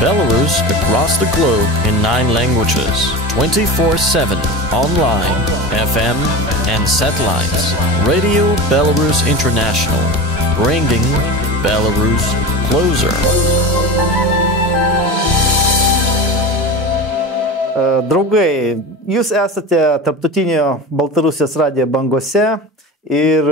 Belarus across the globe in 9 languages, 24/7, online, FM and satellites. Radio Belarus International, bringing Belarus closer. Draugai, jūs esate Tarptautinio Baltarusijos radijo bangose ir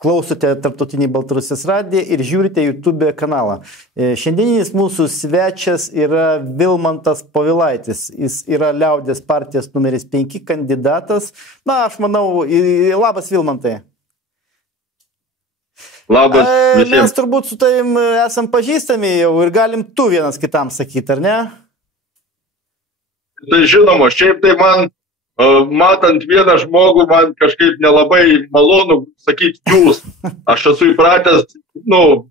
klausote Tarptautinį Baltarusijos radiją ir žiūrite YouTube kanalą. Šiandieninis mūsų svečias yra Vilmantas Povilaitis. Jis yra Liaudies partijos numeris 5 kandidatas. Na, aš manau, labas Vilmantai. Labas visiems. Mes turbūt su tavim esam pažįstami jau ir galim tu vienas kitam sakyti, ar ne? Tai žinoma, šiaip tai man, matant vieną žmogų, man kažkaip nelabai malonu sakyti jūs. Aš esu įpratęs,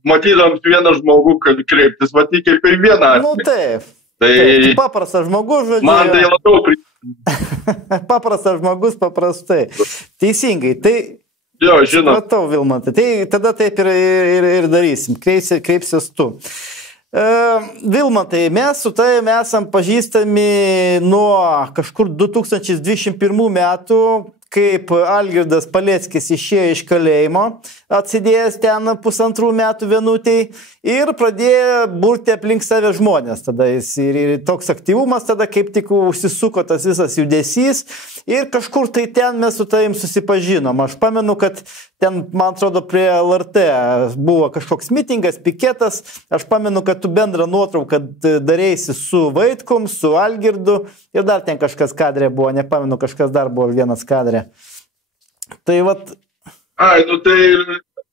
matydams vieną žmogų kreiptis, matyt, kaip ir vieną. Taip. Tai paprastas žmogus, žodžiu. Man tai labiau paprastas žmogus, paprastai. Teisingai. Tai jo, žinau. Supratau, Vilmantai. Tai tada taip ir darysim. Kreipsies tu. Vilmantai, mes su tavimi esam pažįstami nuo kažkur 2021 metų, kaip Algirdas Paleckis išėjo iš kalėjimo, atsidėjęs ten 1,5 metų vienutėj ir pradėjo burti aplink save žmonės. Tada ir toks aktyvumas tada kaip tik užsisuko tas visas judesys ir kažkur tai ten mes su tavim susipažinom. Aš pamenu, kad ten, man atrodo, prie LRT buvo kažkoks mitingas, piketas. Aš pamenu, kad tu bendrą nuotrauką darėsi su Vaitkum, su Algirdu ir dar ten kažkas kadrė buvo, nepamenu, kažkas dar buvo vienas kadrė. Tai vat... tai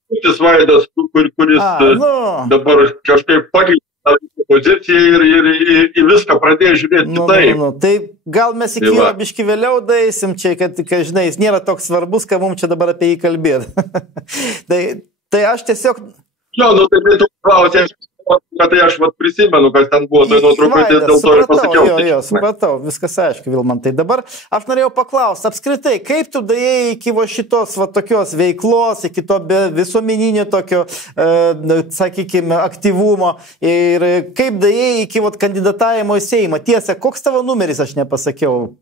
Kutis Vaidas, kuris dabar kažkaip pakeitė poziciją ir viską pradėjo žiūrėti kitaip. Tai gal mes iki jo biškį vėliau daisim čia, kad, žinai, jis nėra toks svarbus, ką mums čia dabar apie jį kalbėti. tai aš tiesiog... tai tu klausė, tai aš prisimenu, kas ten buvo, tai nuotraukai dėl to ir pasakiau. Jo, supratau, viskas aišku, Vilmantai. Dabar aš norėjau paklausti, apskritai, kaip tu daėjai iki šitos tokios veiklos, iki to visuomeninio tokio, sakykime, aktyvumo ir kaip daėjai iki kandidatavimo į Seimą? Tiesa, koks tavo numeris, aš nepasakiau?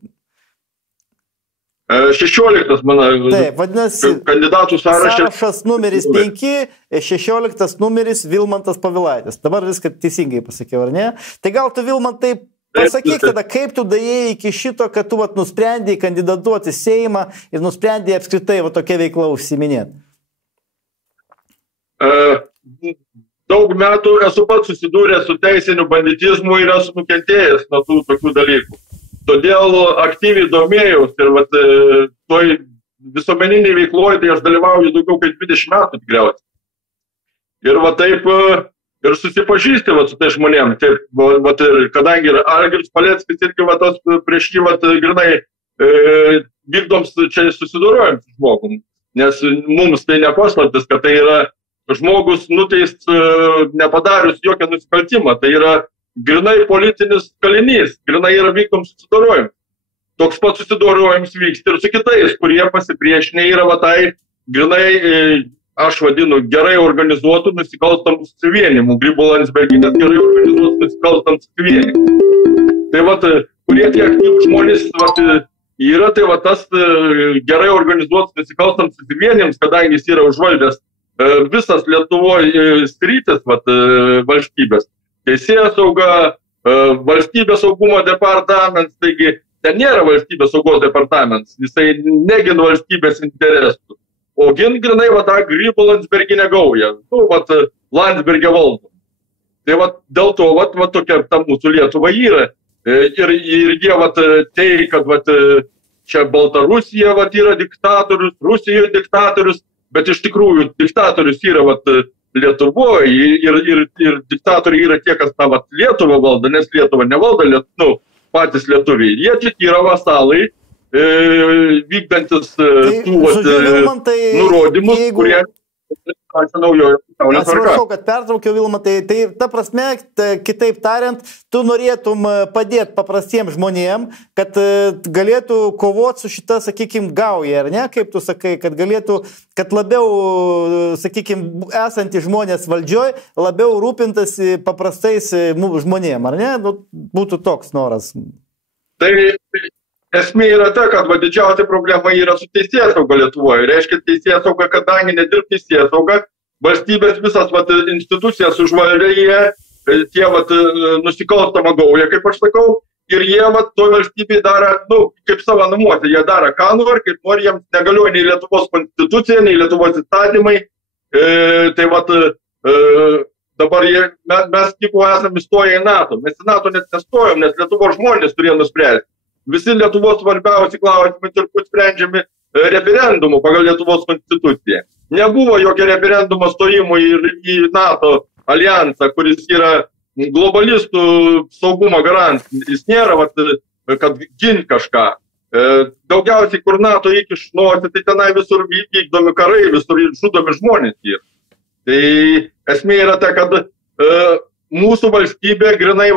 16, mano, taip, vadinasi, kandidatų sąrašas numeris 5, 16 numeris Vilmantas Povilaitis. Dabar viską teisingai pasakiau, ar ne? Tai gal tu, Vilmantai, pasakyk tada, kaip tu daėjai iki šito, kad tu nusprendėjai kandidatuoti Seimą ir nusprendėjai apskritai tokia veikla užsiiminėti? Daug metų esu pats susidūręs su teisiniu banditizmu ir esu nukentėjęs nuo tų tokių dalykų. Todėl aktyviai domėjausi ir toj visuomeniniai veikloje, tai aš dalyvauju daugiau kaip 20 metų tikriausiai. Ir taip ir susipažįsti su tai žmonėm. Taip, ir kadangi Algirdas Paleckis irgi prieš jį grinai vykdom čia susidorojam su žmogum. Nes mums tai nepaslaptis, kad tai yra žmogus nuteist nepadarius jokio nusikaltimą. Tai yra grinai politinis kalinys, grinai yra vykdom susidorojim. Toks pats susidorojimas vyksta ir su kitais, kurie pasipriešinę yra grinai, aš vadinu, gerai organizuotų nusikalstamų susivienimų. Grybo Landsberginės gerai organizuotų nusikalstamų susivienimų. Tai kurie tie aktyvūs žmonės yra, tai tas gerai organizuotas nusikalstamų susivienims, kadangi jis yra užvaldęs visas Lietuvoje sritis valstybės. Teisėjas sauga, valstybės saugumo departamentas, taigi ten nėra valstybės saugos departamentas, jisai negina valstybės interesų, o gin grinai tą Grybo Landsberginę gaują, Landsbergę valdo. Tai dėl to tokia ta mūsų Lietuva yra. Ir jie teigia, kad čia Baltarusija yra diktatorius, Rusija diktatorius, bet iš tikrųjų diktatorius yra Lietuvoje ir diktatoriai yra tie, kas Lietuvą valdo, nes Lietuvą nevaldo patys lietuviai. Jie tik yra vasalai, vykdantis tų nurodymus, kurie Atsiprašau, kad pertraukiau, Vilma, tai ta prasme, kitaip tariant, tu norėtum padėti paprastiems žmonėms, kad galėtų kovoti su šita, sakykime, gauja, ar ne, kaip tu sakai, kad galėtų, kad labiau, sakykime, esantys žmonės valdžioj, labiau rūpintasi paprastais žmonėms, ar ne, nu, būtų toks noras. Tai esmė yra ta, kad didžiausia problema yra su teisėsauga Lietuvoje. Reiškia, teisėsauga, kadangi nedirb teisėsauga, valstybės visas institucijas užvaldė jie, tie nusikalstama gauja, kaip aš sakau, ir jie to valstybėje daro, kaip savo namuose, jie daro ką nori, kaip nori, jiems negalioja nei Lietuvos konstitucija, nei Lietuvos įstatymai. Tai dabar mes kaip esame įstoję į NATO. Mes į NATO net nestojom, nes Lietuvos žmonės turėjo nuspręsti. Visi Lietuvos svarbiausi klausimai turbūt sprendžiami referendumu pagal Lietuvos konstituciją. Nebuvo jokio referendumo stojimo į NATO alijansą, kuris yra globalistų saugumo garantas. Jis nėra, kad gint kažką. Daugiausiai, kur NATO įkišnosi, tai tenai visur vykdomi karai, visur žudomi žmonės yra. Tai esmė yra ta, kad mūsų valstybė grinai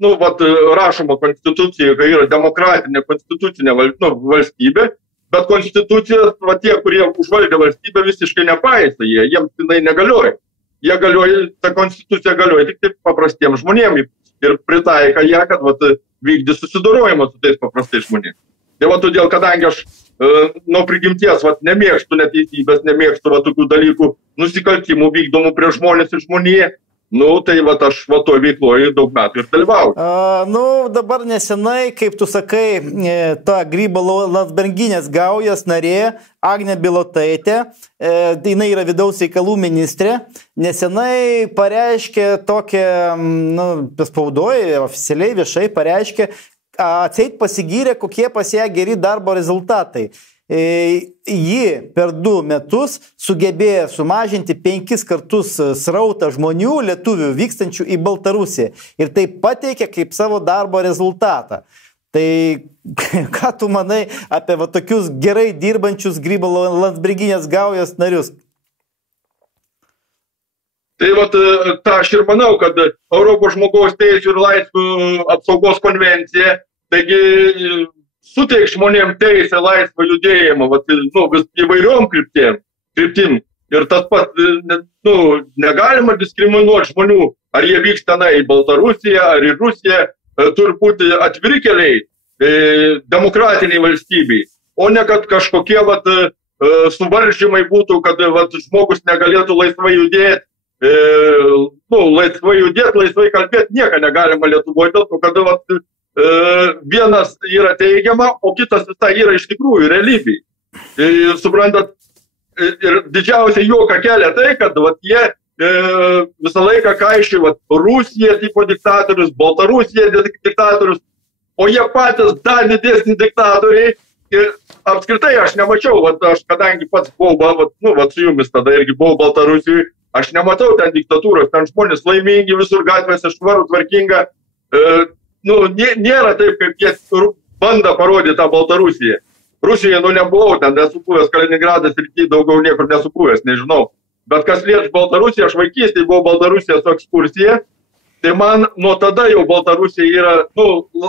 rašoma konstitucijoje, kai yra demokratinė konstitucinė valstybė, bet konstitucijos, tie, kurie užvaldė valstybę, visiškai nepaisė, jiems jinai negalioja. Ta konstitucija galioja tik paprastiems žmonėms ir pritaika ją, kad vykdys susidorojimą su tais paprastais žmonėmis. Tai todėl, kadangi aš nuo prigimties nemėgstu neteisybės, nemėgstu tokių dalykų, nusikaltimų vykdomų prieš žmonės ir žmoniją, tai aš to veikloje daug metų ir dalyvauju. Dabar nesenai, kaip tu sakai, ta Grybo Landsberginės gaujos narė, Agnė Bilotaitė, jinai yra vidaus reikalų ministrė, nesenai pareiškė tokią, spaudoje, oficialiai viešai pareiškė, atseit pasigyrė, kokie pas ją geri darbo rezultatai. Ji per 2 metus sugebėjo sumažinti 5 kartus srautą žmonių, lietuvių vykstančių į Baltarusiją. Ir tai pateikė kaip savo darbo rezultatą. Tai ką tu manai apie tokius gerai dirbančius Grybo Landsberginės gaujos narius? Tai tą aš ir manau, kad Europos žmogaus teisių ir laisvių apsaugos konvencija, taigi suteik žmonėms teisę laisvą judėjimą, įvairiom kryptim. Ir tas pats, negalima diskriminuoti žmonių, ar jie vyks tenai į Baltarusiją, ar į Rusiją, turi būti atviri keliai demokratiniai valstybei, o ne kad kažkokie suvaržymai būtų, kad žmogus negalėtų laisvai judėti, laisvai kalbėti, nieko negalima Lietuvoje, dėl to, kad vienas yra teigiama, o kitas visai yra iš tikrųjų realybėj. Ir suprantat, ir didžiausia juoka kelia tai, kad jie visą laiką kaišė Rusija tipo diktatorius, Baltarusija diktatorius, o jie patys dar didesni diktatoriai. Ir apskritai aš nemačiau, aš kadangi pats buvau, su jumis tada irgi buvau Baltarusijoje, aš nematau ten diktatūros, ten žmonės laimingi, visur gatvėse švarų, tvarkinga. Nėra taip, kaip jie bando parodyti tą Baltarusiją. Rusijoje nebuvau, ten nesu buvęs, Kaliningradas ir daugiau niekur nesu buvęs, nežinau. Bet kas liečia Baltarusiją, aš vaikystėje buvau Baltarusija su ekskursija, tai man nuo tada jau Baltarusija yra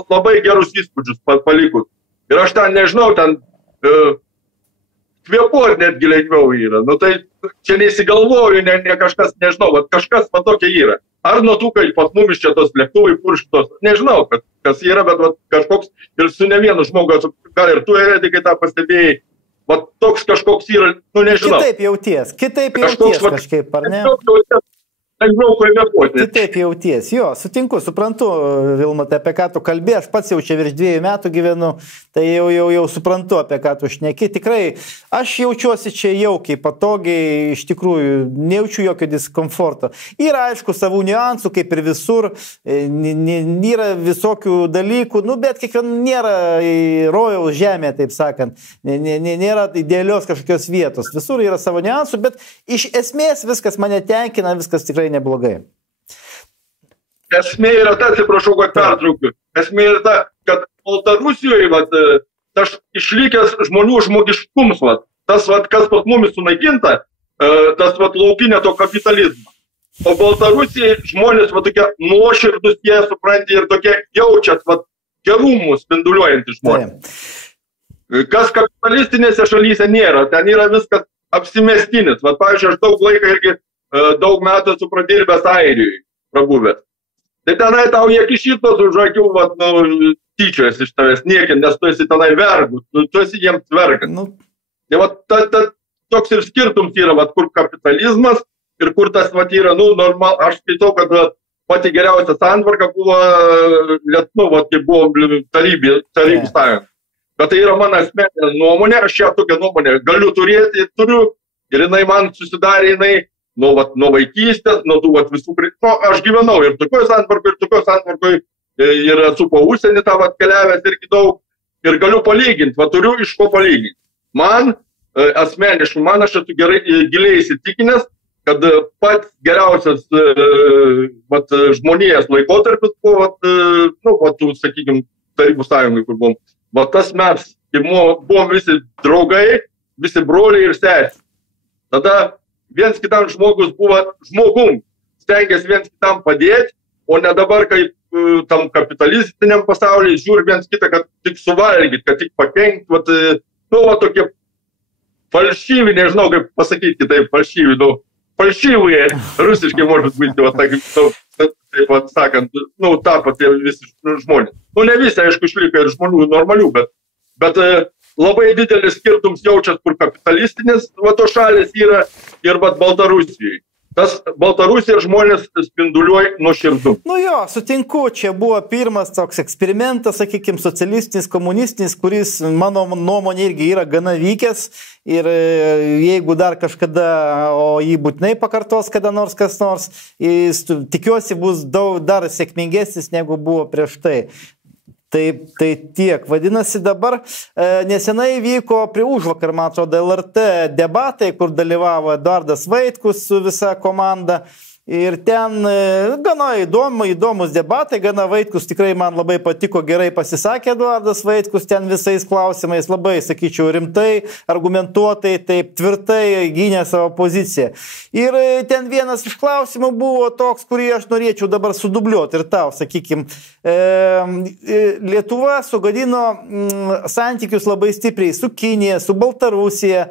labai gerus įspūdžius palikus. Ir aš ten nežinau, ten kvėpuoti netgi lengviau yra. Tai čia neįsigalvoju, ne kažkas, nežinau, kažkas tokia yra. Ar nuo tų, kai pas mumis čia tos lėktuvai purštos, nežinau, kas yra, bet kažkoks ir su ne vienu žmogus, gal ir tu, Eredikai, tą pastebėjai, toks kažkoks yra, nežinau. Kitaip jauties kažkaip, ar ne? Kitaip jauties, jo, sutinku, suprantu, Vilma, tai apie ką tu kalbė, aš pats jau čia virš 2 metų gyvenu, tai jau suprantu, apie ką tu šneki. Tikrai, aš jaučiuosi čia jaukiai, patogiai, iš tikrųjų, nejaučiu jokio diskomforto. Yra, aišku, savų niuansų, kaip ir visur, yra visokių dalykų, bet kiekvien nėra rojaus žemė, taip sakant, nėra idealios kažkokios vietos. Visur yra savo niuansų, bet iš esmės viskas mane tenkina, viskas tikrai neblogai. Esmė yra ta, atsiprašau, kad pertraukiu. Esmė yra ta, kad Baltarusijoje tas išlikęs žmonių žmogiškums, tas, kas pas mumis sunaikinta, tas vat laukinė to kapitalizmą. O Baltarusijai žmonės vat tokie nuoširdus, jie supranti ir tokie jaučiat vat gerumų spinduliuojantys žmonės. Kas kapitalistinėse šalyse nėra, ten yra viskas apsimestinis. Vat, pavyzdžiui, aš daug laiką irgi daug metų esu pradirbęs Airijai prabuvęs. Tai tenai tau jie kišytos už akių, vat, nu, tyčiojasi iš tavęs niekint, nes tu esi tenai vergus, tu esi jiems vergas. Tai vat, toks ir skirtums yra, vat, kur kapitalizmas ir kur tas vat, yra, nu, normal, aš skaitau, kad vat, pati geriausia santvarka buvo, vat, kai buvo tarybų sąjunga. Bet tai yra mano asmeninė nuomonė, aš ją tokią nuomonę galiu turėti, turiu, ir jinai man susidarė, jinai nuo vaikystės, nuo tų vat, visų, aš gyvenau ir tokioje santvarkoje, ir esu po užsienį tą vat, keliavęs irgi daug, ir galiu palyginti, vat, turiu iš ko palyginti. Man, asmeniškai, aš esu giliai įsitikinęs, kad pats geriausias vat, žmonijos laikotarpis buvo, vat, sakykime, tarybų sąjungai, kur buvom. Va tas mes, kai buvom visi draugai, visi broliai ir sesės. Tada viens kitam žmogus buvo žmogum, stengiasi viens kitam padėti, o ne dabar, kaip tam kapitalistiniam pasaulyje žiūri viens kitą, kad tik suvalgyti, kad tik pakenkti. Va tokie falšyvi, nežinau kaip pasakyti kitaip, falšyvai, rusiškai может быть, taip sakant, tapo tie visi žmonės. Ne visi, aišku, išliko ir žmonių normalių, bet labai didelis skirtums jaučias, kur kapitalistinis to šalis yra ir Baltarusijoje. Tas Baltarusija žmonės spinduliuoja nuoširdumą. Nu jo, sutinku, čia buvo pirmas toks eksperimentas, sakykime, socialistinis, komunistinis, kuris, mano nuomonė, irgi yra gana vykęs ir jeigu dar kažkada, o jį būtinai pakartos kada nors kas nors, jis, tikiuosi, bus dar sėkmingesnis, negu buvo prieš tai. Tai tiek. Vadinasi, dabar nesenai vyko prie užvakar, man atrodo, LRT debatai, kur dalyvavo Eduardas Vaitkus su visa komanda. Ir ten gana įdomus debatai, gana Vaitkus tikrai man labai patiko, gerai pasisakė Eduardas Vaitkus ten visais klausimais, labai, sakyčiau, rimtai, argumentuotai, taip tvirtai gynė savo poziciją. Ir ten vienas iš klausimų buvo toks, kurį aš norėčiau dabar sudubliuoti ir tau, sakykime, Lietuva sugadino santykius labai stipriai su Kinija, su Baltarusija.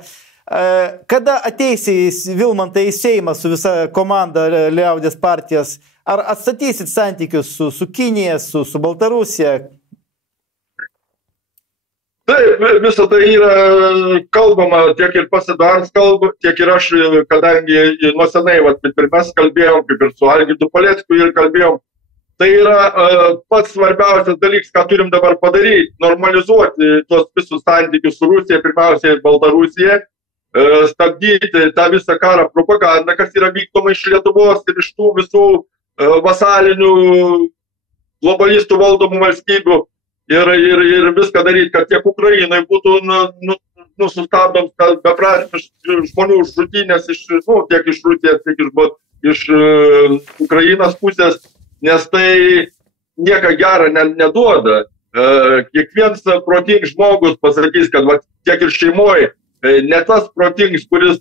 Kada ateisi Vilmantai į Seimą su visa komanda Liaudės partijos, ar atstatysit santykius su Kinija, su Baltarusija? Taip, visą tai yra kalbama, tiek ir Eduardas kalba, tiek ir aš, kadangi nuo senai, ir mes kalbėjom, kaip ir su Algirdu Paleckiu ir kalbėjom, tai yra pats svarbiausias dalykas, ką turim dabar padaryti, normalizuoti tuos visus santykius su Rusija, pirmiausiai ir Baltarusija, stabdyti tą visą karą propagandą, kas yra vykdoma iš Lietuvos ir iš tų visų vasalinių globalistų valdomų valstybių ir viską daryti, kad tiek Ukrainai būtų sustabdoms beprasmiškų žmonių žudynės tiek iš Rusijos, tiek iš Ukrainos pusės, nes tai nieko gero neduoda. Kiekvienas protingas žmogus pasakys, kad tiek ir šeimoje ne tas protingas, kuris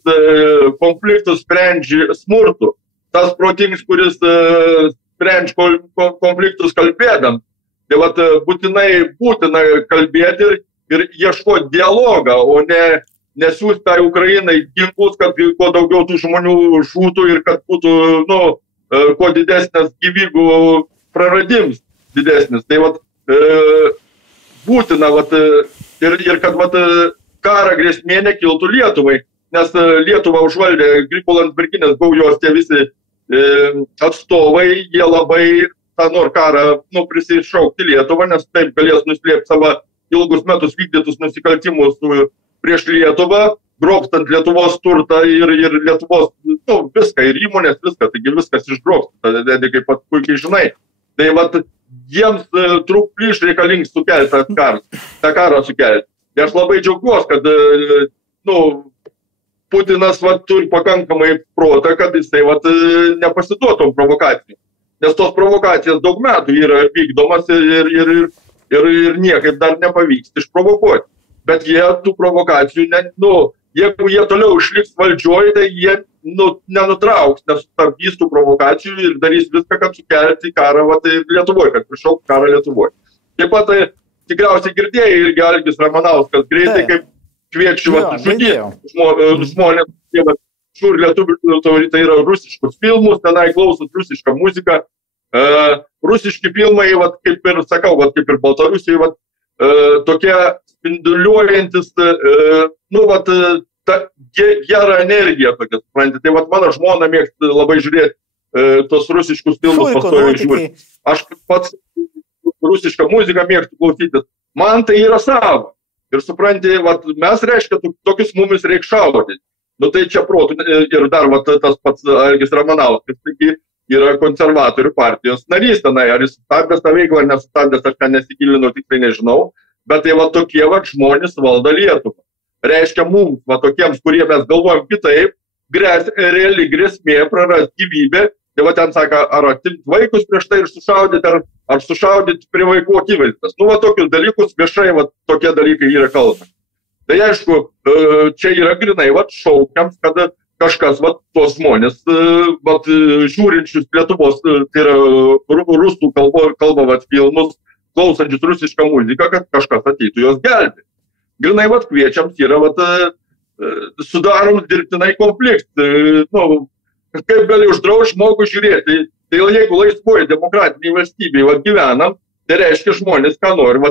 konfliktus sprendžia smurtu, tas protingas, kuris sprendžia konfliktus kalbėdam. Tai būtina kalbėti ir ieškoti dialogą, o ne nesiųsti tai Ukrainai ginklus, kad kuo daugiau tų žmonių žūtų ir kad būtų kuo didesnės gyvybių praradims didesnis. Tai būtina ir kad karą grėsmė nekiltų Lietuvai, nes Lietuvą užvaldė Grigolo Landsberginės gaujos tie visi atstovai, jie labai tą karą prisišaukti Lietuvą, nes taip galės nuslėpti savo ilgus metus vykdytus nusikaltimus prieš Lietuvą, grobstant Lietuvos turtą ir Lietuvos, viską, ir įmonės, viską, taigi viskas išgrobsta, kaip pat puikiai žinai. Tai jiems trūkplyš reikalingi sukelti tą karą sukelti. Ir aš labai džiaugiuosi, kad Putinas turi pakankamai protą, kad jisai nepasiduotom provokacijom. Nes tos provokacijos daug metų yra vykdomas ir niekaip dar nepavyks išprovokuoti. Bet jie tų provokacijų jeigu jie toliau išliks valdžioje, tai jie nenutrauks, nesustabdys tų provokacijų ir darys viską, kad sukelti karą Lietuvoje, kad prišauktų karą Lietuvoje. Taip pat tai tikriausiai girdėjai irgi Algis Ramanauskas greitai kaip kviečiu žudyti žmonės, šur lietuvių, tai yra rusiškus filmus, tenai klausot rusišką muziką. Rusiški filmai, kaip ir sakau, kaip ir Baltarusijai, tokie spinduliuojantis, gerą energiją tokia, suprantate. Tai mano žmona mėgsta labai žiūrėti tos rusiškus filmus, pastoviai žiūri. Aš pats rusišką muziką mėgstu klausytis. Man tai yra savo. Ir suprantate, mes reiškia, tokius mumis reikia šaudyti. Tai čia protų. Ir dar tas pats Algis Ramanauskas, taigi yra konservatorių partijos narys tenai. Ar jis sustabdęs tą veiklą, ar nesustabdęs, aš ten nesigilinu, tikrai nežinau. Bet tai tokie žmonės valdo Lietuvą. Reiškia mums, tokiems, kurie mes galvojam kitaip, reali grėsmė prarasti gyvybę. Tai ten sako, ar atimti vaikus prieš tai ir sušaudyti, ar sušaudyti prie vaikų akivaizdas. Tokius dalykus viešai, tokie dalykai yra kalbami. Tai aišku, čia yra grinai šaukiams, kad kažkas tos žmonės, žiūrinčius Lietuvos, tai yra rusų kalba filmus, klausančius rusišką muziką, kad kažkas ateitų jos gelbėti. Grinai kviečiams yra sudaroms dirbtinai konfliktą. Kaip gali uždrausti žmogų žiūrėti. Tai jeigu laisvoje demokratiniai valstybėje gyvenam, tai reiškia žmonės, ką nori.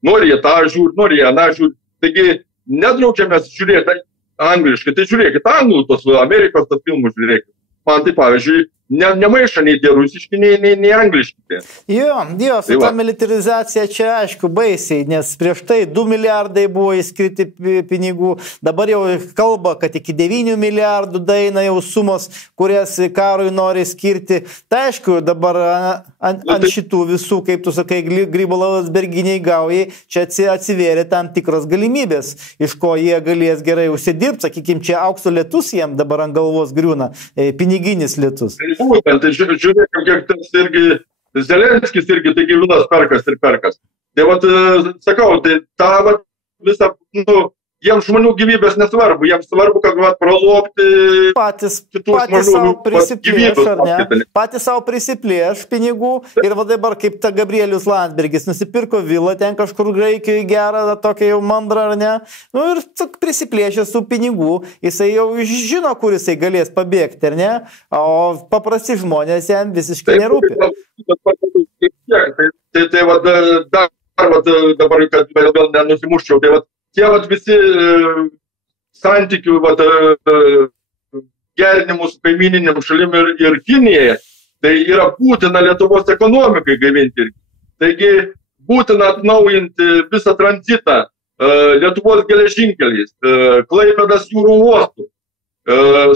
Nori jie tą žiūri, nori jie aną žiūri. Taigi nedraudžiamės žiūrėti angliškai. Tai žiūrėkit anglų, tos Amerikos tos filmus žiūrėkit. Man tai, pavyzdžiui, nemaiša nei tie rusiški, nei angliški. Jo, su ta militarizacija čia, aišku, baisiai, nes prieš tai 2 milijardai buvo įskirti pinigų, dabar jau kalba, kad iki 9 milijardų daina jau sumos, kurias karui nori skirti. Tai aišku, dabar ant šitų visų, kaip tu sakai, Grybo Landsberginiai gaujai, čia atsivėrė tam tikros galimybės, iš ko jie galės gerai užsidirbti, sakykime, čia aukso lietus jiem dabar ant galvos griūna, piniginis lietus. Būtent, tai žiūrėkime, kiek tas irgi, Zelenskis irgi, taigi vienas perkas. Tai sakau, tai tą visą, jiems žmonių gyvybės nesvarbu, jiems svarbu, kad pralopti patys kitų žmonių gyvybės. Patys savo prisiplėš pinigų ir dabar kaip ta Gabrielius Landsbergis nusipirko vilą ten kažkur Graikijoje gerą, tokia jau mandra, ar ne? Ir prisiplėšė su pinigų, jisai jau žino, kur jisai galės pabėgti, ar ne? O paprasti žmonės jam visiškai nerūpi. Tai dabar, kad vėl nenusimuščiau, tai tie visi santykių gerinimų su kaimininėm šalim ir Kinija, tai yra būtina Lietuvos ekonomikai gaivinti. Taigi būtina atnaujinti visą tranzitą Lietuvos geležinkeliais, Klaipėdos jūrų uostų,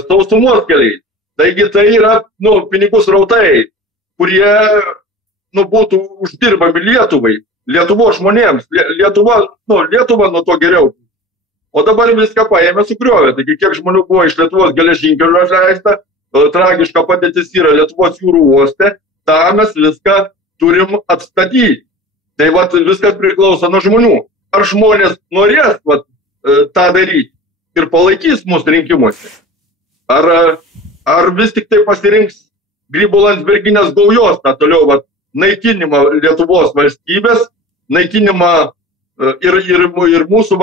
sausumos keliais. Taigi tai yra pinigų srautai, kurie būtų uždirbami Lietuvai. Lietuvos žmonėms, Lietuva nuo to geriau. O dabar viską paėmė sugriovė. Taigi kiek žmonių buvo iš Lietuvos geležinkelio atleista, tragiška padėtis yra Lietuvos jūrų uoste, tą mes viską turim atstatyti. Tai viskas priklauso nuo žmonių. Ar žmonės norės tą daryti ir palaikys mūsų rinkimuose? Ar vis tik tai pasirinks Grybo Landsberginės gaujos tą toliau naikinimą Lietuvos valstybės, naikinimą ir mūsų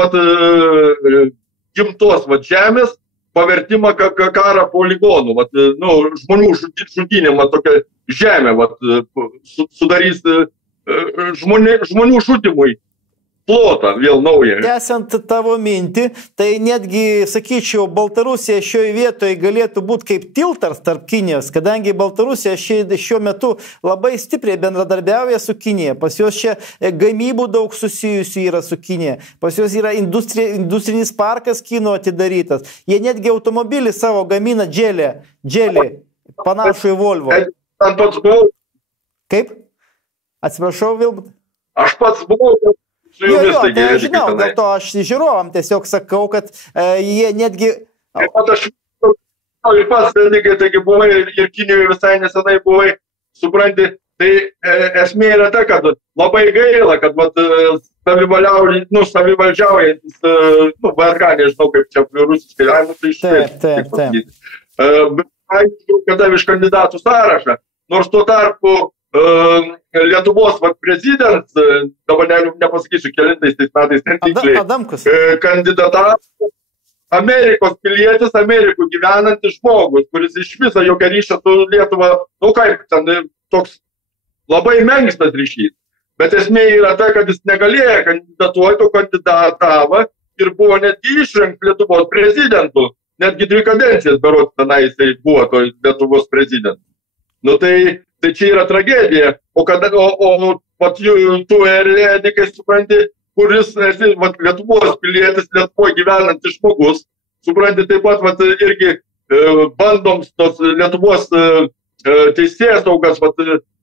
gimtos žemės, pavertimą karą poligonų, žmonių žudinimą tokią žemę sudarys žmonių žudimui plotą vėl naują. Tęsiant tavo mintį, tai netgi, sakyčiau, Baltarusija šioje vietoje galėtų būti kaip tiltas tarp Kinijos, kadangi Baltarusija šiuo metu labai stipriai bendradarbiauja su Kinija. Pas jos čia gamybų daug susijusių yra su Kinija. Pas jos yra industrinis parkas Kino atidarytas. Jie netgi automobilį savo gamina Dželį, panašų į Volvo. Kaip? Atsiprašau, Vilbut. Aš pats buvau... Tai aš žinau, dėl to aš žiūrovam tiesiog sakau, kad jie netgi... Aš ir pats taigi buvai ir Kinijoje visai nesenai buvai, supranti, tai esmė yra ta, kad labai gaila, kad savivaldžiaujantis, VRK, nežinau kaip čia rusiškai, tai iškai. Bet aišku, kada iš kandidatų sąrašą, nors tuo tarpu Lietuvos prezidentas, dabar nepasakysiu, kelintais metais netiksliai, kandidatavo Amerikos pilietis, Amerikų gyvenantis žmogus, kuris iš viso jokio ryšio su Lietuva, kaip ten, toks labai menkštas ryšys. Bet esmė yra tai, kad jis negalėjo kandidatuoti, o kandidatavo ir buvo netgi išrinktas Lietuvos prezidentu. Netgi 2 kadencijas berods tenai jisai buvo to Lietuvos prezidentu. Tai čia yra tragedija. O tu eredikai supranti, kuris esi Lietuvos pilietis, Lietuvoje gyvenantis žmogus, supranti taip pat irgi bandoms tos Lietuvos teisėsaugas,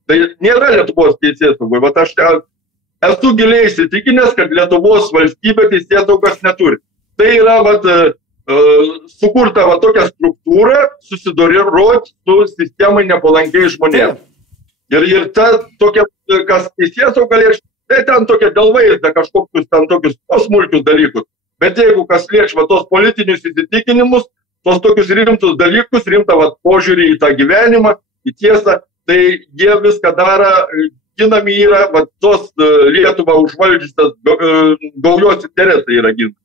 tai nėra Lietuvos teisėsaugai. Aš esu giliai įsitikinęs, kad Lietuvos valstybė teisėsaugas neturi. Tai yra sukurta tokia struktūra, susidoroti su sistemai nepalankiai žmonėms. Ir ta tokia, kas teisėsauga liečia, tai ten tokia dėl vaizdą kažkokius ten tokius smulkius dalykus. Bet jeigu kas liečia tos politinius įsitikinimus, tos tokius rimtus dalykus, rimtą požiūrį į tą gyvenimą, į tiesą, tai jie viską daro, ginami yra, tos Lietuvą užvaldžiusios gaujos interesai yra ginami.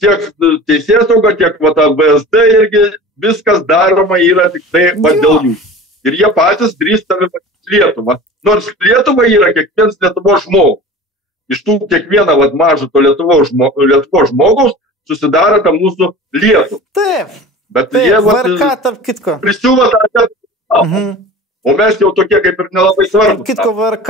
Tiek teisėsauga, tiek VSD irgi viskas daroma yra tik tai dėl jų. Ir jie patys drįsta Lietuvą. Nors Lietuva yra kiekvienas Lietuvos žmogus. Iš tų kiekvieno mažo to Lietuvos žmogaus susidaro tą mūsų Lietuvą. Taip. Bet taip, jie VRK, tarp kitko. Prisiūva tą Lietuvą. O mes jau tokie kaip ir nelabai svarbus. Kitko VRK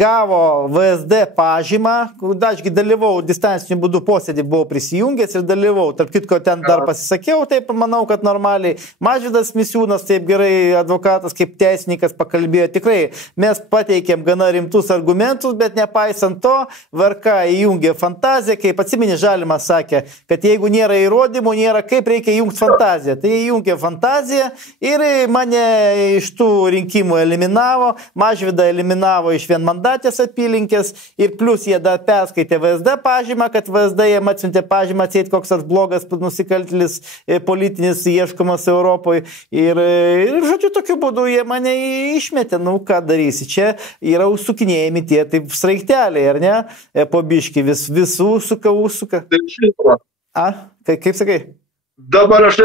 gavo VSD pažymą, ašgi dalyvau distanciniu būdu posėdį, buvau prisijungęs ir dalyvau. Tarp kitko ten dar pasisakiau, taip manau, kad normaliai. Mažvydas Misiūnas, taip gerai advokatas, kaip teisininkas pakalbėjo. Tikrai mes pateikėm gana rimtus argumentus, bet nepaisant to, VRK įjungė fantaziją, kaip atsimeni Žalimas sakė, kad jeigu nėra įrodymų, nėra kaip reikia įjungti fantaziją. Tai įjungė fantaziją ir mane iš tų rinkimų eliminavo, Mažvydą eliminavo iš vienmandatės apylinkės ir plus jie dar perskaitė VSD pažymą, kad VSD jiem atsiuntė pažymą, atseit koks tas blogas nusikaltėlis politinis ieškomas Europoje ir žodžiu, tokiu būdu jie mane išmetė, ką darysi, čia yra užsukinėjami tie taip sraigteliai, ar ne, po biškį vis užsuka. Kaip sakai? Dabar aš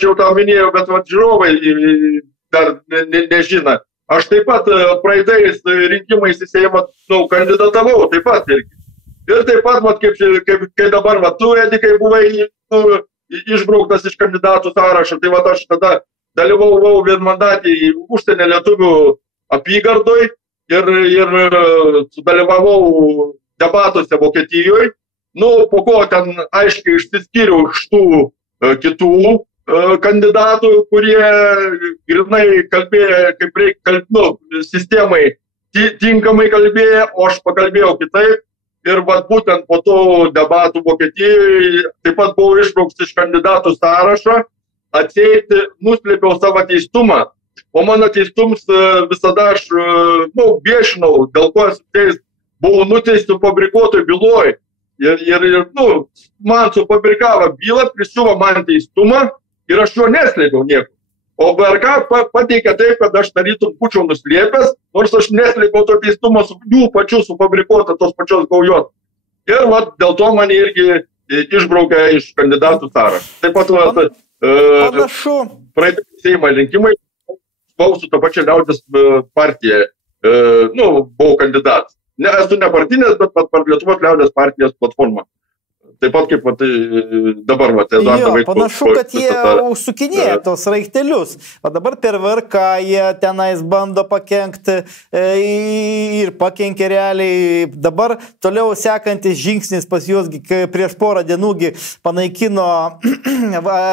jau tą minėjau, bet žiūrovai dar nežino. Aš taip pat praeitais rinkimais į Seimą kandidatavau, taip pat irgi. Ir taip pat, kai dabar tu, Edikai, buvai išbrauktas iš kandidatų sąrašo, tai aš tada dalyvavau vienmandatį į užsienio lietuvių apygardoj ir sudalyvavau debatuose Vokietijoje. Po ko ten aiškiai išsiskyriau iš tų kitų kandidatų, kurie grinai kalbėjo, kaip reikia, sistemai tinkamai kalbėjo, o aš pakalbėjau kitaip. Ir būtent po to debatų Vokietijoje taip pat buvau išbrauktas iš kandidatų sąrašo, atseit nuslėpiau savo teistumą. O mano teistums visada aš viešinau, dėl ko buvau nuteistų fabrikuotojų byloj. Ir man sufabrikavo bylą, prisiuvo man teistumą ir aš jo neslėpiau nieko. O VRK pateikė taip, kad aš tarytum būčiau nuslėpęs, nors aš neslėpiau to teistumo su jų pačių sufabrikuota tos pačios gaujos. Ir dėl to mane irgi išbraukė iš kandidatų sąrašo. Taip pat praeitą Seimo rinkimai buvau su to pačia Liaudės partija, buvau kandidatas. Esu nepartinės, bet Lietuvos Liaudės partijos platforma. Taip pat kaip dabar Eduardo Vaitkaus. Panašu, kad jie užsukinėja tos raiktelius. O dabar per VRK jie tenais bando pakenkti ir pakenkė realiai. Dabar toliau sekantis žingsnis pas juos prieš porą dienų panaikino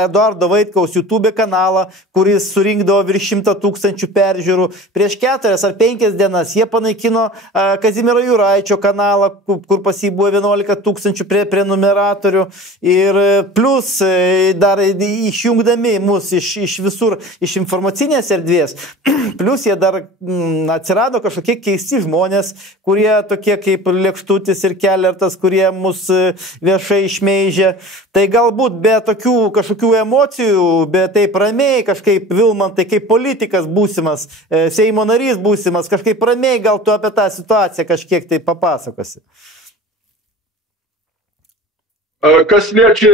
Eduardo Vaitkaus YouTube kanalą, kuris surinkdavo virš 100 000 peržiūrų. Prieš 4 ar 5 dienas jie panaikino Kazimiero Juraičio kanalą, kur pas jį buvo 11 000 prenumerantų. moderatorių ir plus dar išjungdami mus iš visur, iš informacinės erdvės, plus jie dar atsirado kažkokie keisti žmonės, kurie tokie kaip Lėkštutis ir Kelertas, kurie mus viešai išmeižė. Tai galbūt be tokių kažkokių emocijų, be taip ramiai, kažkaip Vilmantai kaip politikas būsimas, Seimo narys būsimas, kažkaip ramiai gal tu apie tą situaciją kažkiek tai papasakosi. Kas liečia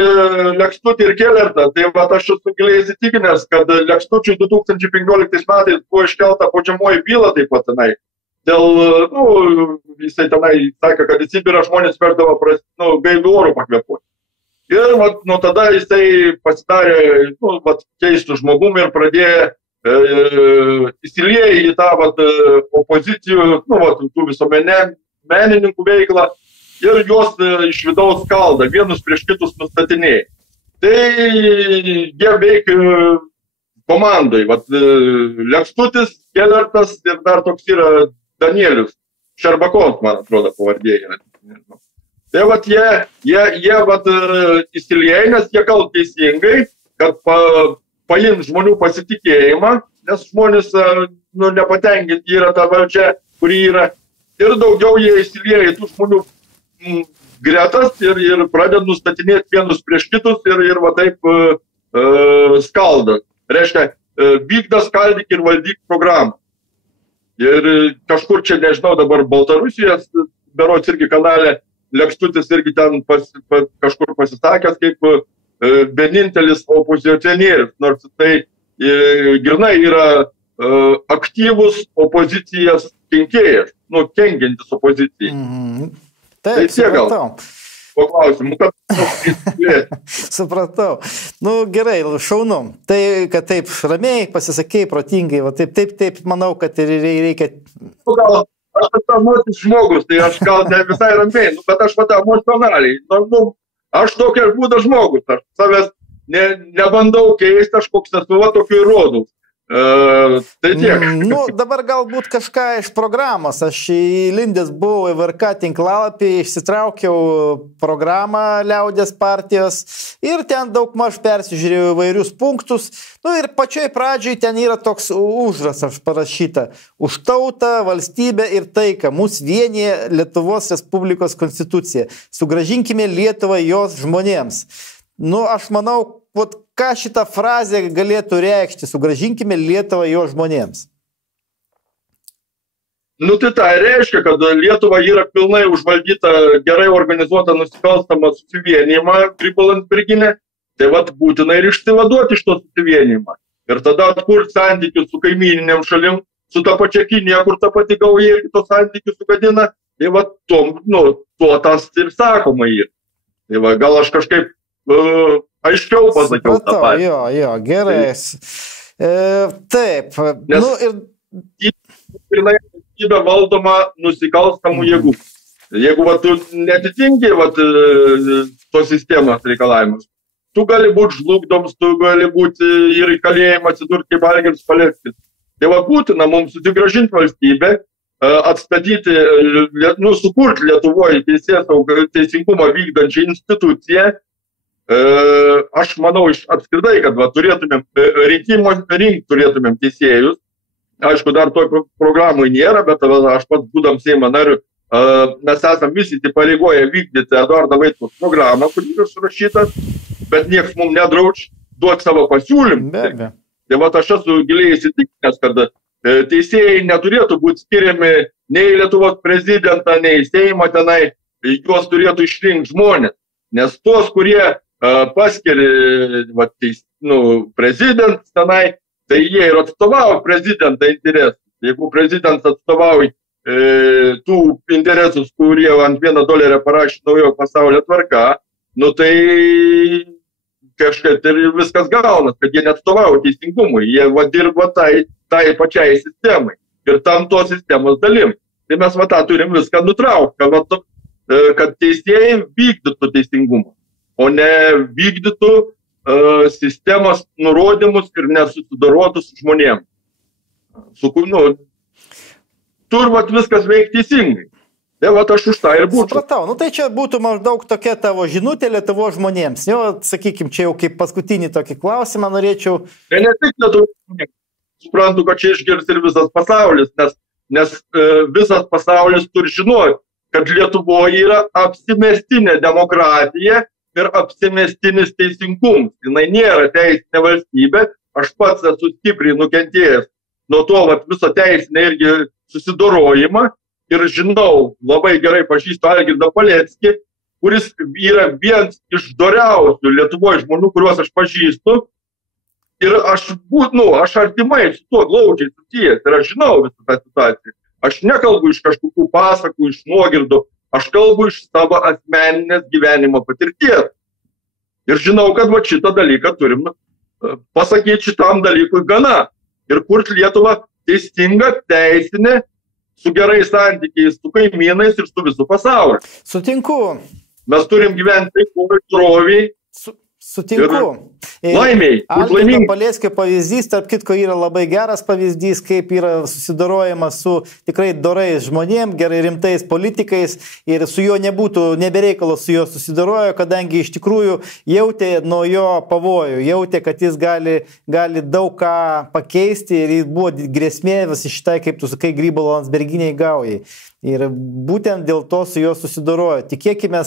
Lėkštutį ir Kelertą, tai aš esu giliai įsitikinęs, kad Lėkštučiui 2015 metais buvo iškelta baudžiamoji byla taip pat tenai. Dėl, jisai tenai sakė, kad į Sibirą žmonės veždavo gaivių orų pakvėpuoti. Ir nuo tada jisai pasidarė keistų žmogum ir pradėjo įsilieja į tą opozicijų, tų visuomenininkų veiklą ir juos iš vidaus skalda, vienus prieš kitus nustatinėja. Tai jie veikia komandai, Lėkštutis, Kelertas ir dar toks yra Danielius Šerbakovas, man atrodo, pavardė yra. Tai jie įsilieja, nes jie kalba teisingai, kad paims žmonių pasitikėjimą, nes žmonės nepatenkinti yra ta valdžia, kuri yra. Ir daugiau jie įsilieja į tų žmonių gretas ir pradeda nustatinėti vienus prieš kitus ir taip skalda. Reiškia, vykda skaldyk ir valdyk programą. Ir kažkur čia, nežinau, dabar Baltarusijos, berods irgi kanale, Lėkštutis irgi ten kažkur pasisakęs kaip vienintelis opozicionierius, nors tai grynai yra aktyvus opozicijos kenkėjas, kenkiantis opozicijai. Taip, tai supratau. Po klausimų, kad supratau. Gerai, šaunu. Tai, kad taip ramiai pasisakei, protingai, taip, manau, kad ir reikia... Gal aš emocijus žmogus, tai aš gal ne visai ramiai, bet aš emocionaliai. Aš tokia ir būda žmogus, aš savęs nebandau keisti, aš koks esu, tokiu įrodau. Tai tiek. Dabar galbūt kažką iš programos. Aš įlindęs buvau į VRK tinklalapį, išsitraukiau programą Liaudies partijos ir ten daugmaž persižiūrėjau įvairius punktus. Ir pačioj pradžioj ten yra toks užrašas parašyta: už tautą, valstybę ir taiką mus vienija Lietuvos Respublikos konstitucija. Sugrąžinkime Lietuvą jos žmonėms. Aš manau, ką šitą frazę galėtų reikšti, sugrąžinkime Lietuvą jo žmonėms. Tai tai reiškia, kad Lietuva yra pilnai užvaldyta, gerai organizuota nusikalstamą susivienijimą Krypo-Landsbergine, tai būtina ir išsivaduoti iš to susivienijimą. Ir tada atkurti santykius su kaimyniniam šalim, su ta pačia Kinija, kur ta pati gauja ir kitos santykius sugadina, tai tuo tas ir sakoma yra. Tai gal aš kažkaip aiškiau pasakiau tą patį. Jo, gerai. Taip. Ir valstybė valdoma nusikalstamų jėgų. Jeigu tu netitinki tos sistemos reikalavimus, tu gali būti žlugdoms, tu gali būti ir į kalėjimą atsidurti kaip Algirdas Paleckis. Tai būtina mums susigrąžinti valstybę, atstatyti, sukurti Lietuvoje teisingumą vykdančią instituciją. Aš manau apskritai, kad turėtumėm turėtumėm teisėjus. Aišku, dar toj programai nėra, bet aš pats būdam Seimo nariu, mes esam visi įpareigoję vykdyti Eduardo Vaitkaus programą, kuri yra surašyta, bet nieks mums nedraudž duoti savo pasiūlymą. Tai aš esu giliai įsitikinęs, kad teisėjai neturėtų būti skiriami nei Lietuvos prezidentą, nei Seimo tenai, juos turėtų išrinkti žmonės. Nes tuos, kurie paskiria prezidentas tenai, tai jie ir atstovauja prezidentą interesus. Jeigu prezidentas atstovauja tų interesus, kurie ant $1 parašė naujo pasaulio tvarka, tai kažkaip ir viskas gaunas, kad jie neatstovauja teisingumui, jie dirba tai pačiai sistemai ir tam tos sistemos dalim. Tai mes tą turim viską nutraukti, kad teisėjai vykdytų teisingumą, o ne vykdytų sistemos nurodymus ir nesusidorotų su žmonėm. Tur viskas veikti teisingai. Tai va, aš už tą ir būčiau. Supratau, nu tai čia būtų maždaug tokia tavo žinutė Lietuvos žmonėms. Jo, sakykim, čia jau kaip paskutinį tokį klausimą norėčiau. Tai ne tik Lietuvos žmonėms. Suprantu, kad čia išgirs ir visas pasaulis, nes visas pasaulis turi žinoti, kad Lietuvoje yra apsimestinė demokratija ir apsimestinis teisingumas. Jinai nėra teisinė valstybė, aš pats esu stipriai nukentėjęs nuo to viso teisinę irgi susidorojimą. Ir žinau, labai gerai pažįstu Algirdą Paleckį, kuris yra vienas iš doriausių Lietuvoje žmonių, kuriuos aš pažįstu. Ir aš artimai su tuo glaudžiai susijęs ir aš žinau visą tą situaciją. Aš nekalbu iš kažkokių pasakų, iš nuogirdų, aš kalbu iš savo asmeninės gyvenimo patirties. Ir žinau, kad šitą dalyką turim pasakyti šitam dalykui gana. Ir kurti Lietuvą teisingą, teisinę, su gerais santykiais, su kaimynais ir su visų pasauliu. Sutinku. Mes turim gyventi troviai. Sutinku. Laimiai. Algirdo Paleckio pavyzdys, tarp kitko, yra labai geras pavyzdys, kaip yra susidorojama su tikrai dorais žmonėm, gerai rimtais politikais ir su juo nebūtų nebereikalo su juo susidorojo, kadangi iš tikrųjų jautė nuo jo pavojų, jautė, kad jis gali daug ką pakeisti ir jis buvo grėsmė visi šitai, kaip tu sakai, Grybo Landsberginiai gaujai. Ir būtent dėl to su juo susidorojo. Tikėkime,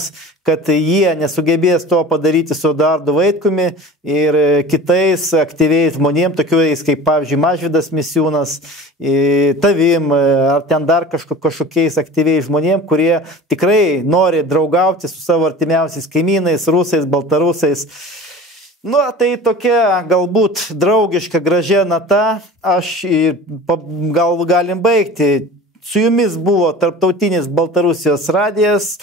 kad jie nesugebės to padaryti su Eduardu Vaitkumi ir kitais aktyviais žmonėm, tokiais kaip, pavyzdžiui, Mažvydas Misiūnas, tavim, ar ten dar kažkokiais aktyviais žmonėm, kurie tikrai nori draugauti su savo artimiausiais kaimynais, rusais, baltarusais. Nu, tai tokia galbūt draugiška, gražia nata, aš gal galim baigti. Su jumis buvo Tarptautinis Baltarusijos radijas,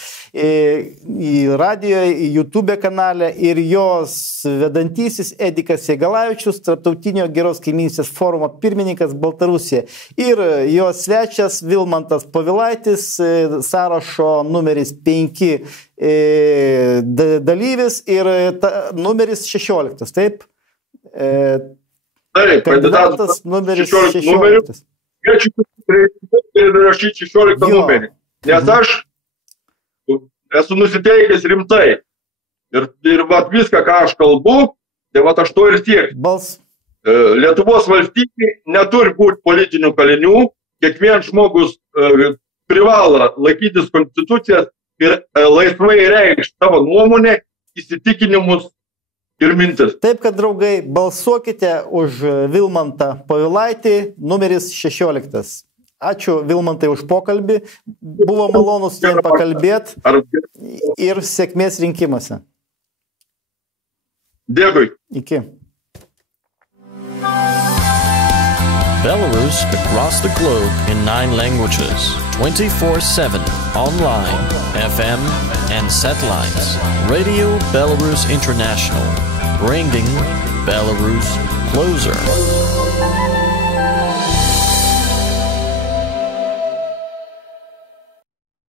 radijo, YouTube kanale ir jos vedantysis Edikas Jegalavičius, Tarptautinio geros kaimynystės forumo pirmininkas Baltarusija. Ir jos svečias Vilmantas Povilaitis, sąrašo numeris 5 dalyvis ir numeris 16, taip? Taip, kandidatas numeris 16. Kviečiu ir rašyti 16 numerį. Nes aš esu nusiteikęs rimtai. Ir viską, ką aš kalbu, tai aš to ir siekiu. Lietuvos valstybė neturi būti politinių kalinių. Kiekvienas žmogus privalo laikytis konstitucijos ir laisvai reikšti savo nuomonę, įsitikinimus ir mintis. Taip, kad draugai, balsuokite už Vilmantą Povilaitį, numeris 16. Ačiū Vilmantai už pokalbį. Buvo malonu su tavim pakalbėti ir sėkmės rinkimuose. Dėkui. Iki. Belarus across the globe in 9 languages, 24/7, online, FM and satellites. Radio Belarus International, bringing Belarus closer.